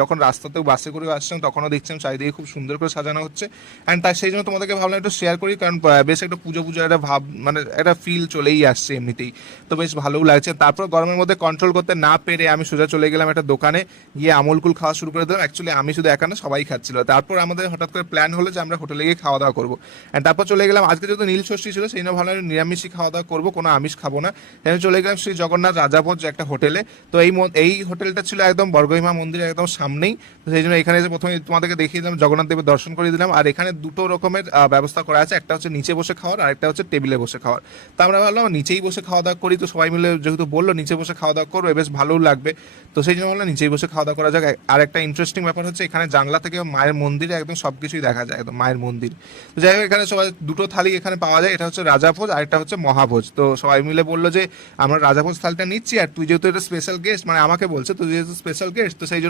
যখন রাস্তাতেও বাসে করে আসছিলাম তখনও দেখছিলাম চারিদিকে খুব সুন্দর করে সাজানো হচ্ছে। অ্যান্ড তাই সেই জন্য তোমাদেরকে ভাবলাম একটু শেয়ার করি, কারণ বেশ একটা পুজো পুজো একটা ভাব, মানে একটা ফিল চলেই আসছে এমনিতেই। তো বেশ ভালোও লাগছে। তারপর গরমের মধ্যে কন্ট্রোল করতে না পেরে আমি সোজা চলে গেলাম একটা দোকানে, গিয়ে আমুল কুল খাওয়া শুরু করে দিলাম। অ্যাকচুয়ালি আমি শুধু একা না, সবাই খাচ্ছিল। তারপর আমাদের হঠাৎ করে প্ল্যান হলো যে আমরা হোটেলে গিয়ে খাওয়া দাওয়া করবো। অ্যান্ড তারপর চলে গেলাম, আজকে যেহেতু নীল ষষ্ঠী ছিল সেই জন্য ভাবলাম নিরামিষই খাওয়া দাওয়া করবো, কোনো আমিষ খাবো না। তাই আমি চলে গেলাম শ্রী জগন্নাথ রাজাভোজ একটা হোটেলে। তো এই হোটেলটা ছিল একদম বর্গভীমা মন্দিরের একদম সামনেই। তো সেই জন্য এখানে এসে প্রথমে তোমাদেরকে দেখিয়ে দিলাম, জগন্নাথ দেবের দর্শন করে দিলাম। আর এখানে দুটো রকমের ব্যবস্থা করা আছে, একটা হচ্ছে নিচে বসে খাওয়ার আর একটা হচ্ছে টেবিলে বসে খাওয়ার। তো আমরা ভাবলাম নিচেই বসে খাওয়া দাওয়া করি, তো সবাই মিলে যেহেতু বললো নিচে বসে খাওয়া দাওয়া করবে বেশ ভালোও লাগবে, তো সেই জন্য ভাবলাম নিচেই বসে খাওয়া দাওয়া করা যাক। আর একটা ইন্টারেস্টিং ব্যাপার হচ্ছে এখানে জানলা থেকে মায়ের মন্দিরে একদম সবকিছুই দেখা যায়, একদম মায়ের মন্দির। তো যাই হোক, এখানে সবাই দুটো থালি এখানে পাওয়া যায়, এটা হচ্ছে রাজাভোজ আর একটা হচ্ছে মহাভোজ। তো সবাই মিলে বললো যে আমরা রাজাভোজ থালটা নিচ্ছি, আর তুই যেহেতু এটা স্পেশাল গেস্ট, মানে আমাকে বলছে তুই যেহেতু স্পেশাল গেস্ট, তো সেই